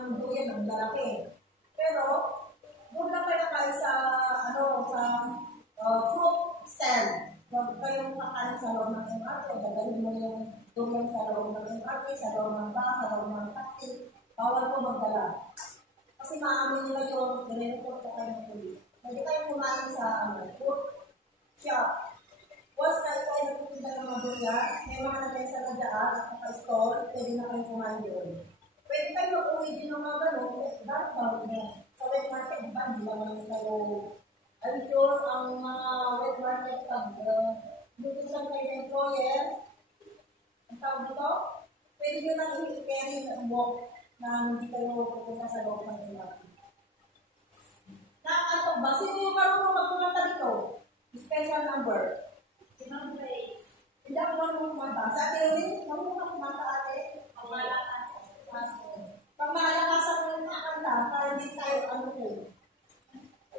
ng duyan, ang lalaki. Pero, doon lang kayo kayo sa, fruit stand. Huwag kayong kakain sa loob ng MRT, dadalhin mo yung duyan sa loob ng MRT, sa loob ng bus, sa loob ng taxi. Bawal po magdala. Kasi maamin nila yung i-report ko kayo ng police. Pwede kayong kumain sa food shop. Once na ito ay nagtitinda ng mga duyan, may mga nagay sa nagdaan at naka-stall, pwede na kayong kumain doon. Pwede kayo mag-uwi din ng mga gano'n, dapat bawal na. Sa wet market, diba? Hindi lang naman kayo. I'm sure ang mga wet market pag lutusan kayo ng employer, ang tawag dito, pwede nyo lang i-carry na walk na hindi kayo pupunta sa loob ng MRT. Ano ba? Sino yung marunong magpunta dito? Special number. Sinong grade? Hindi ako marunong kumanta. Sa atin rin, marunong kumanta ate. Pag mahalakasan mo yung nakakanta, para hindi tayo ano po.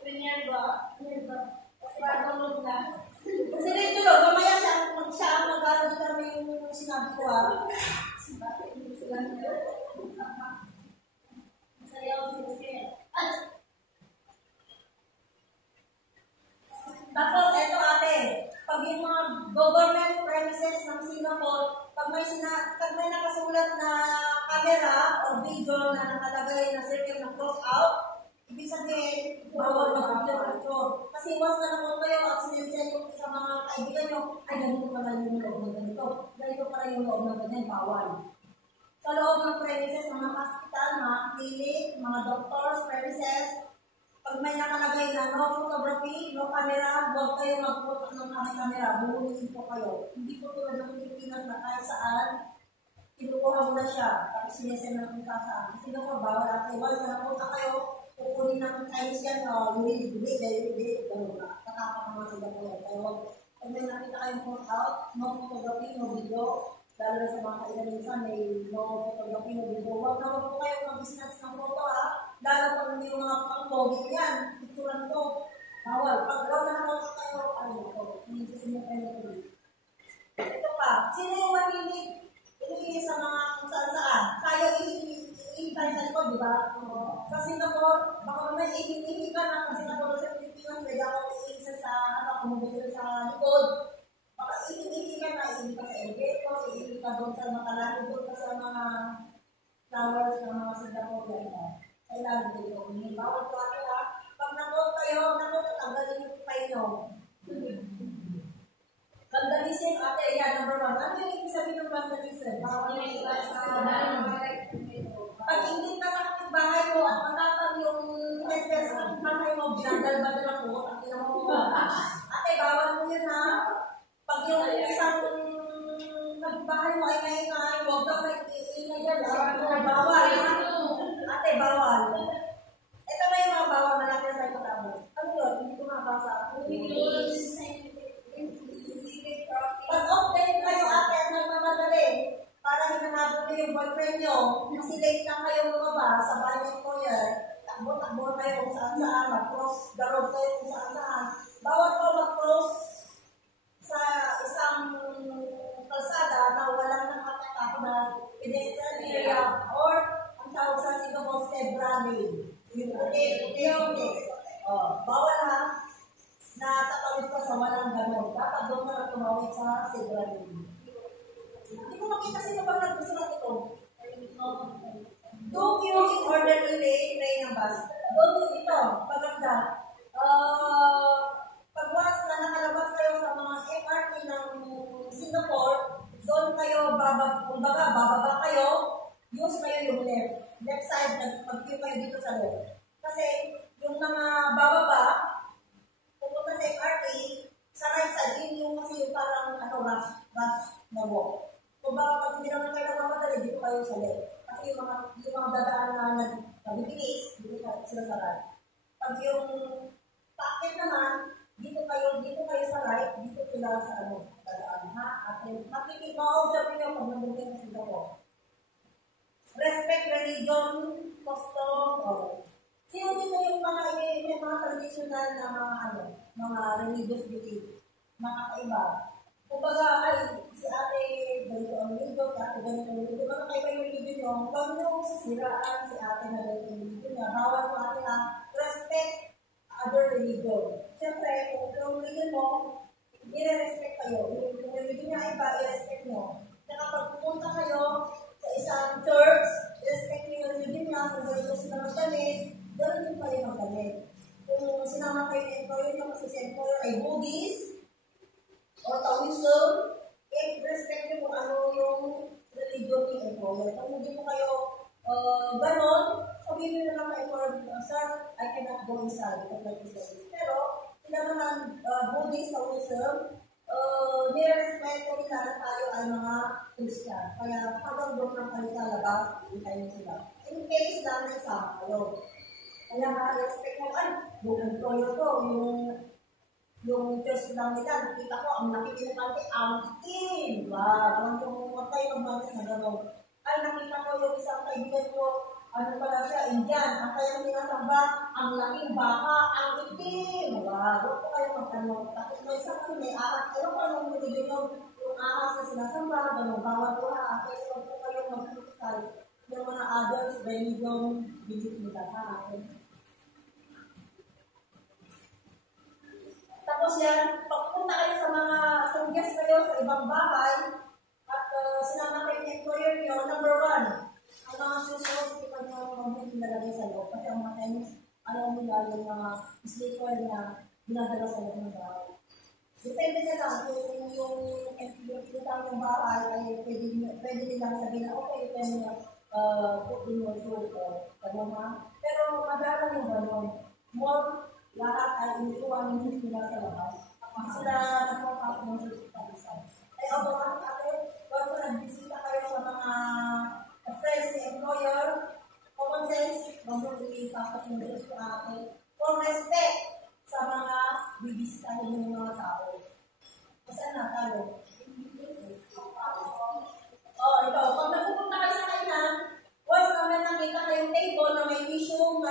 Ganyan ba? Kasi marunong na. Kasi dito lo, mamaya siya mag-ano kami yung sinabi ko Tapos, eto ate, pag yung mga government premises ng Singapore, pag may nakasulat na camera o video na nakalagay na circle na cross out, ibig sabihin, bawal mag-picture. Kasi once na naman kayo, accident yung sa mga kaibigan nyo, ay ganito pala yung loob ng ganito. Ganito pala yung loob ng ganyan, bawal. Sa loob ng premises, mga hospital, mga clinic, mga doctors, premises, pag may nakalagay na no photography, no camera, huwag kayo mag-put ng camera, buhunin po kayo. Hindi po tulad ng Pilipinas na kahit saan, kinukuha mo na siya, tapos sinesend na kung saan. Kasi naman, bawal natin. Once na napunta kayo, kukunin ng times yan, hindi, gano'n na. Katapak naman sila po yan. Kaya pag may nakita kayong post out, no photography, no video, lalo na sa mga kailan minsan, may no photography, no video. Huwag po kayo mag-business ng photo, lalo pag hindi yung mga pang-pogi yan, picturean ko, bawal. Pag raw na naman kayo, ano ito, hindi siya kayo. Ito pa, sino yung manilig sa mga kung saan-saan? Kaya ihintay sa likod, di ba? Sa Singapore, baka naman ihingi ka na kasi Singapore sa Pilipinas, pwede ako iisa sa, kumubusin sa likod. Baka ihingi ka na, ihingi ka sa elevator, ihingi ka doon sa makalaki, doon ka sa mga flowers ng mga Singapore, yan. Kailangan dito. Hindi bawal ko ako pag nakot kayo, tanggalin yung pay nyo. Vandalism, ate, yan, number 1. Ano yung ibig sabihin ng vandalism? Bawal yung pag ingin ka sa kapitbahay mo at matapang yung headrest sa kapitbahay mo, binandal-badal ako, at tinamang mo. Ate, bawal mo yun ha. Pag yung isang kapitbahay mo ay maingay, huwag ka may iingay yan. Bawal. Ate, bawal. Ito na yung mga bawal na natin tayo patapos. Ano yun? Hindi ko mabasa. Pag off-day kayo, ate, at nagmamadali, para hinanapin nyo yung boyfriend nyo, kasi late lang kayo lumabas sa bahay ng employer, takbo-takbo kayo kung saan-saan, mag-cross the road kayo kung saan-saan. Bawal po mag-cross sa isang kalsada na walang nakatako na pedestrian area or ang tawag sa Singapore zebra lane. Bawal ha na tatawid ka sa walang ganon. Dapat doon ka na tumawid sa zebra lane. Hindi ko makita sino ba nagsusulat ito. Do queue in orderly lane, train ng bus. Doon ito, paganda. Pag once na nakalabas kayo sa mga MRT ng Singapore, doon kayo bababa kayo, use kayo yung left side, mag-queue kayo dito sa left. Kasi yung mga bababa, pupunta sa MRT, sa right side, yun yung kasi yung parang rush na walk. Kung baka pag hindi naman kayo nagmamadali, dito kayo sa left. Kasi yung mga dadaan na nagbibilis, dito sila sa right. Pag yung packet naman, dito kayo sa right, dito sila sa dadaan. At makikita-observe nyo pag nabuntin sa Singapore. Respect religion, custom, sino dito yung mga traditional na mga religious belief, mga kakaiba. Kumbaga, si ate ganito ang video, ate ganito ang video. Mga kaiba yung video nyo, huwag nyo sisiraan si ate na ganito yung video niya. Bawal po ate na respect other religion. Siyempre, kung yung religion mo, i-respect kayo. Yung religion niya iba, i-respect nyo. Kaya kapag pumunta kayo sa isang church, i-respect nyo yung religion niya, kung ganito sila magdamit, gano'n din kayo magdamit. Kung sinama kayo na employer nyo, kasi si employer ay Buddhist, o Taoism, i-respect nyo kung ano yung religion ni employer. Kung hindi po kayo ganon, sabihin nyo na lang kay employer, sir, I cannot go inside. Pero, sila naman Buddhist, Taoism, nire-respect ko nila na tayo ay mga Christian. Kaya habang doon lang kayo sa labas, hintay nyo sila. In case lang na isama kayo. Kaya ma-respect mo, ay, yung employer ko, yung church lang nila, nakita ko, ang nakikilipante, ang itim. Wow, yung matay ng bantas na gano'n. Ay, nakita ko yung isang kaibigan ko, ano pala siya, Indian. Ang kayang sinasamba, ang laking baka, ang itim. Wow, huwag ko kayo magtanong. Tapos may isa kasi may ahas. Ano pa yung religion yung ahas na sinasamba, gano'n, bawal ko ha. Kaya huwag ko kayo mag-criticize yung mga others religion belief nila ha. Tapos yan, pagpunta kayo sa mga suggest kayo sa ibang bahay at sinama kayo ng employer nyo, number 1, ang mga susunod sa kanyang pag-ibig nalagay sa loob. Kasi ang mga tenants, alam nila yung mga sleeper na ginagala sa loob ng bahay. Depende na lang kung yung pinutang ng bahay ay pwede nilang sabihin na okay, you can put in your food or gano'n ha. Pero madalang yung gano'n. More lahat ay iniiwan ng sila sa labas. Sila nagpapapag ng susunod. Ay, automatic ate, once na nagbisita kayo sa mga friends ni employer, common sense, huwag mo ipapag ng susunod ate. For respect sa mga bibisitahin ng mga tao. Saan na tayo? Ito. Pag napupunta kayo sa kainan, once na may nakita kayong table na may tissue,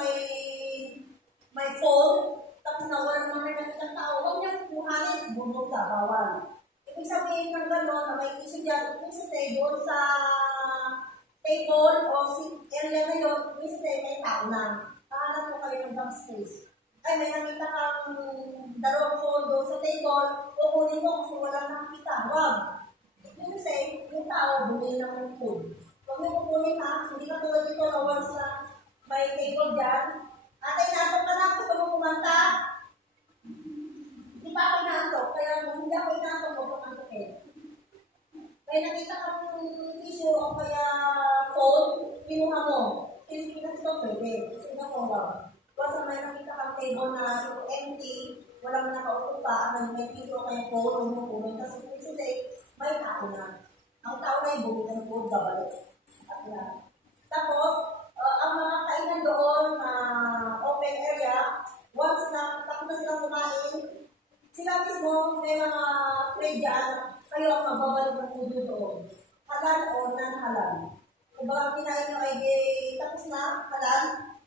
may phone, tapos na walang mga nakikita tao, huwag niya kuhanin, bundok sa bawal. Ibig sabihin ng gano'n na may tissue dyan, kung sa table o area na yun, may tao na. Kahanap mo kayo ng bank space. Ay, may nakita kang dalawang phone doon sa table, kukunin mo kasi walang nakikita. Wag. Yung say, yung tao, bumili lang ng food. Huwag niyo kukunin ha, hindi ka tulad dito na once na may table dyan. Ate, inaantok ka na, gusto mo kumanta? Hindi pa ako inaantok, kaya kung hindi ako inaantok, huwag kang antokin. Kaya nakita kang tissue o kaya phone, pinuha mo. Pilipinas ito, pwede. Kasi nga kung wag. Kasi may nakita kang table na empty, walang nakaupa, may tissue o kaya phone, umukulong. Kasi kung today, may tao na. Ang tao na yung bumili ng food, babalik. At yan. Tapos, ang mga kainan doon na open area, once na tapos na silang kumain, sila mismo may mga tray dyan, kayo ang magbabalik ng food doon. Halal o non-halal. Kung baka kinain nyo ay tapos na, halal,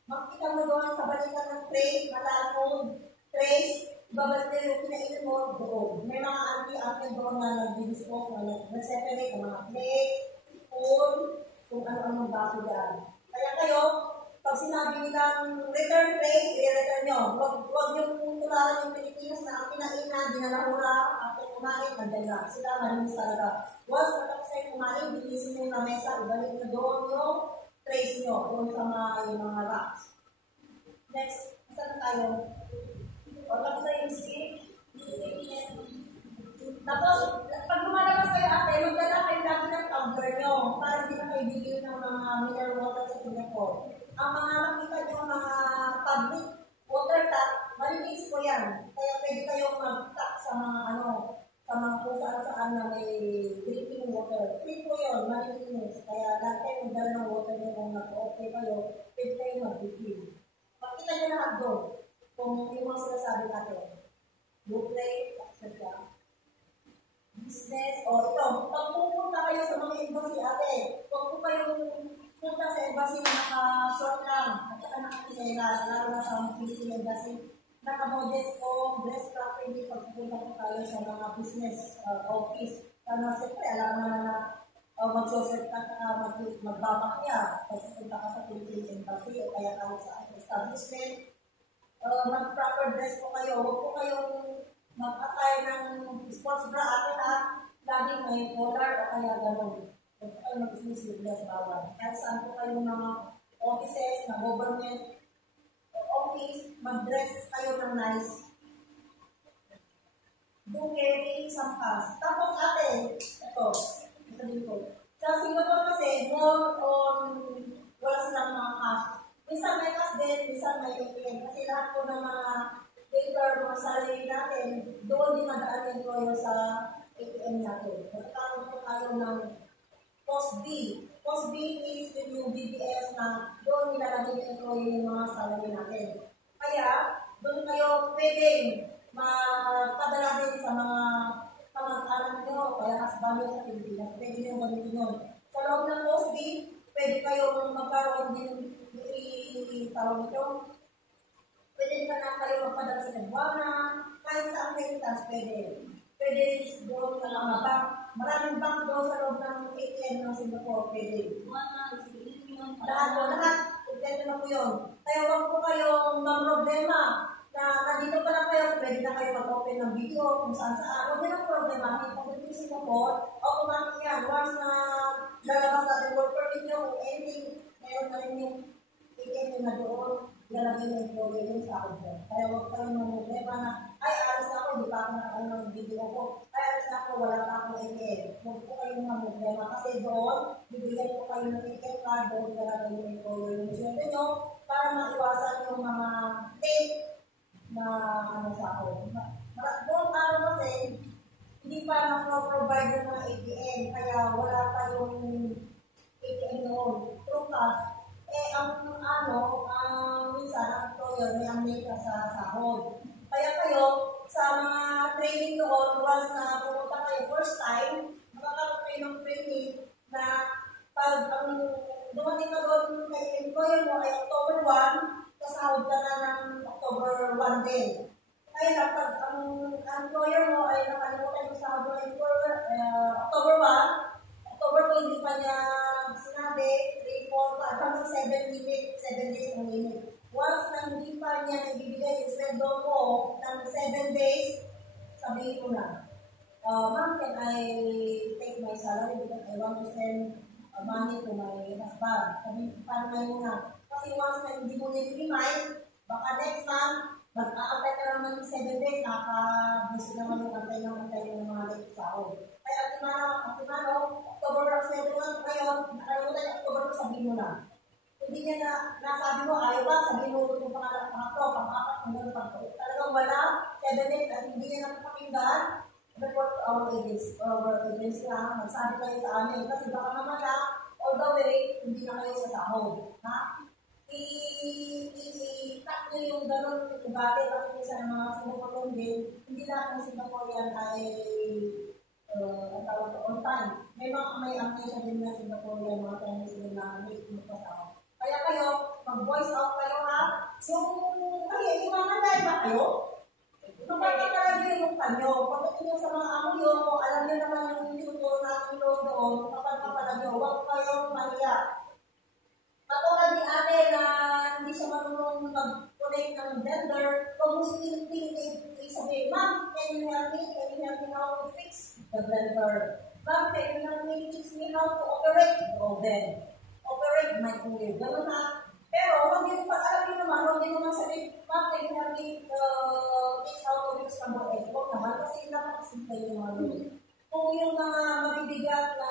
makikita mo doon sa balikan ng tray, halal food, trays, babalik na yung kinain mo doon. May mga auntie doon na nag-dispose, na-separate ang mga plate, spoon, kung ano-anong baso dyan. Kaya kayo, pag sinabi nilang return tray, i-return nyo. Huwag nyo tularan yung Pilipinas na ang pinainan, dinalahura, after kumain, nandiyan na. Sila malinis talaga. Once matapos kayo kumain, bilisin nyo na mesa, ibalik nyo doon yung trays nyo, doon sa mga racks. Next, saan na tayo? Wala sa yung skip. Tapos, pag lumalabas kayo ate, magdala kayo lagi ng tumbler nyo para hindi na kayo bigil ng mga mineral water sa Singapore. Ang mga nakita nyo, mga public water tap, malinis po yan. Kaya pwede kayong mag-tap sa mga sa mga kung saan na may drinking water. Free po yun, malinis. Kaya lahat kayo magdala ng water nyo kung nag-okay kayo, pwede kayo mag-refill. Pakita nyo lahat doon kung yung mga sinasabi natin. Good play, etc. Business, o ito, pag pupunta kayo sa mga embassy ate, pag po kayong punta sa embassy na naka-short lang, at saka nakakinelas, lalo na sa mga Philippine embassy, naka-modest o dress properly pag pupunta po tayo sa mga business office. Siyempre, alam naman na mag-social ka, magbabak niya, pagpunta ka sa Philippine Embassy o kaya ka sa establishment, mag-proper dress po kayo. Huwag po kayong mag-attire ng sports bra. Akin laging may collar o kaya gano'n. Huwag po kayo mag-sleeveless bawal. Kaya saan po kayo mga offices, na government office, mag-dress kayo ng nice. Do carry some pass. Tapos ate, ito, sabihin ko. Sa Singapore kasi, more on wala silang mga cash. Minsan may cash din, minsan may ATM. Kasi lahat po ng mga paper, mga salary natin, doon din nadaan yung employer sa ATM natin. Magkakaroon po tayo ng Post B. Post B is yung BBS na doon nilalagay yung employer yung mga salary natin. Kaya, doon kayo pwedeng mapadala din sa mga kamag-anak nyo, kaya husband nyo sa Pilipinas. Pwede nyo gamitin yun. Sa loob ng Post B, pwede kayong magkaroon din tawag ito. Pwede ka na kayo magpadala sa Cebuana, kahit sa Amerikas, pwede. Pwede rin doon sa mga bank. Maraming bank doon sa loob ng ATM ng Singapore, pwede. Lahat. Pwede na po yun. Kaya huwag po kayong problema na nandito pa na kayo, pwede na kayo mag-open ng video kung saan. Huwag nyo ng problema. Pag-open yung Singapore, automatic yan. Once na lalabas natin work permit nyo, kung anything, meron na rin yung ATM nyo na doon, ilalagay na employee yung sa akin. Kaya huwag kayong problema na, ay, alas na ako, hindi pa ako nakaano ng video ko. Ay, alas na ako, wala pa akong ATM. Huwag po kayong problema. Kasi doon, bibigyan po kayo ng ATM card, doon ilalagay yung employee yung sweldo nyo, para maiwasan yung mga tape na sa ako. Doon kasi, hindi pa na-provide yung mga ATM, kaya wala pa yung ATM noon. True cash. Minsan, ang employer may amnesia sa sahod. Kaya kayo, sa mga training noon, once na pumunta kayo first time, makakaroon kayo ng training na pag dumating ka doon kay employer mo ay October 1, kasahod ka na ng October 1 din. Kaya kapag ang employer mo ay nakalimutan yung sahod ng employer, October 1, October 2, hindi pa niya sinabi, 3, 4, 5, hanggang 7 days ang limit. Once na hindi pa niya nagbibigay yung sweldo mo ng 7 days, sabihin ko na, ma'am, can I take my salary because I want to send money to my husband? Sabihin, paano kayo muna? Kasi once na hindi mo nilimind, baka next month, mag-a-apply ka naman ng 7 days, nakaka-gusto naman yung antay ng mga late sahod. Kaya at October ang sweldo nga ngayon, nakalimutan yung October ko, sabihin mo na. Hindi niya nasabi mo, ayaw ba, sabihin mo itong pangatlo, pang-apat, hanggang pang-8. Talagang wala, 7 days, at hindi niya napapakinggan, report to our agency lang, magsabi kayo sa amin. Kasi baka naman all the way, hindi na kayo sa sahod. I-cut nyo yung gano'n ugali kasi minsan ng mga Singaporean din, hindi lahat ng Singaporean ay on time. May amnesia din na Singaporean, mga Chinese din na may magpasahod. Kaya kayo, mag-voice out kayo imanganday ba kayo? Napapakalaga yung kanyo. Pagdating nyo sa mga amo nyo, kung alam nyo naman yung tinuturo natin close doon, kapag huwag kayong mahiya. Katulad ni ate na hindi siya marunong mag-connect ng vendor, kung mo sabihin, ma'am, can you help me? Can you help me how to fix the blender? Ma'am, can you help me teach me how to operate the oven? Operate microwave. Ganun na. Pero, pag alam nyo naman, huwag nyo naman sabihin, ma'am, can you help me teach how to mix number 8? Huwag naman, kasi napakasimple yung mga yun. Kung yung mga mabibigat na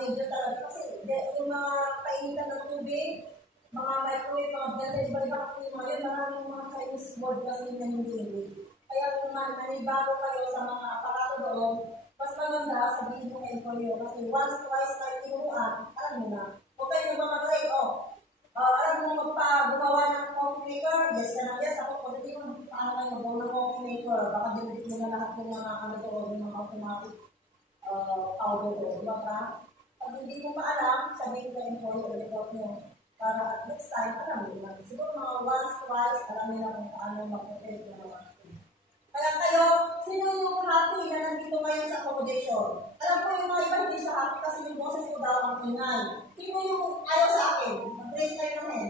medyo talaga, kasi yung mga painitan ng tubig, mga microwave, mga blender, iba-iba kasi yung mga yun, maraming mga Chinese word kasi na hindi English. Kaya kung nanibago kayo sa mga aparato doon, mas maganda sabihin mo kay employer kasi once, twice, tayo tinuruan, alam mo na. Huwag kayo nagmamagray, alam mo gumawa ng coffee maker, yes ka na, yes, ako pagdating mo, paano kayo magawa ng coffee maker, baka dinit mo na lahat ng mga doon, yung mga automatic powder doon, baka pag hindi mo maalam, sabihin ko kay employer, report mo, para at next time, alam mo na. Siguro mga once, twice, alam nila kung paano mag-prepare na mga. Kaya kayo, sino yung happy na nandito kayo sa accommodation? Alam ko yung mga iba hindi sa happy kasi yung boses ko daw ang ingay. Sino yung ayaw sa akin? Mag-raise kayo ng hand.